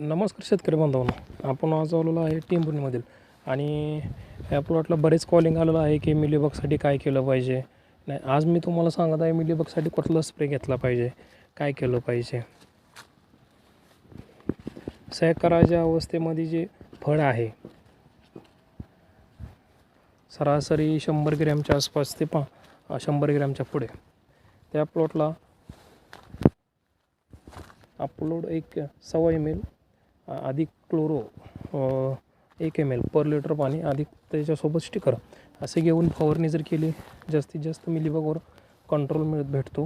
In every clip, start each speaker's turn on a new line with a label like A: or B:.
A: नमस्कार शेतकरी बांधवांनो. आपण आज आलेलो आहे टेंभुर्णीमधील. आणि या प्लॉटला बरेच कॉलिंग आलेलं आहे की मिलीबगसाठी काय केलं पाहिजे. नाही आज मी तुम्हाला सांगत आहे मिलीबगसाठी कुठला स्प्रे घेतला पाहिजे काय केलं पाहिजे. सहकाराच्या अवस्थेमध्ये जे फळ आहे सरासरी शंभर ग्रॅमच्या आसपास ते पा शंभर ग्रॅमच्या पुढे. त्या प्लॉटला अपलोड एक सव्वा एम एल अधिक क्लोरो एक एम एल पर लिटर पाणी अधिक त्याच्यासोबत स्टिकर असे घेऊन फवारणी जर केली जास्तीत जास्त मिलीबगवर कंट्रोल मिळत भेटतो.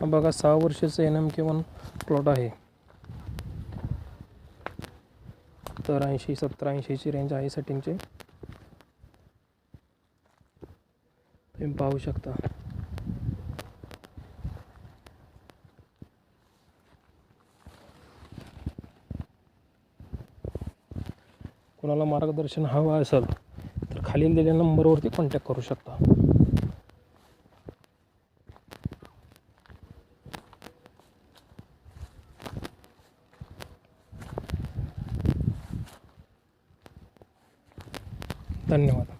A: हा बघा सहा वर्षाचं N M K one plot आहे. तर ऐंशी सत्तर ऐंशीची रेंज आहे सेटिंगची तुम्ही पाहू शकता. कोणाला मार्गदर्शन हवं असेल तर खालील दिलेल्या नंबरवरती कॉन्टॅक्ट करू शकता. धन्यवाद.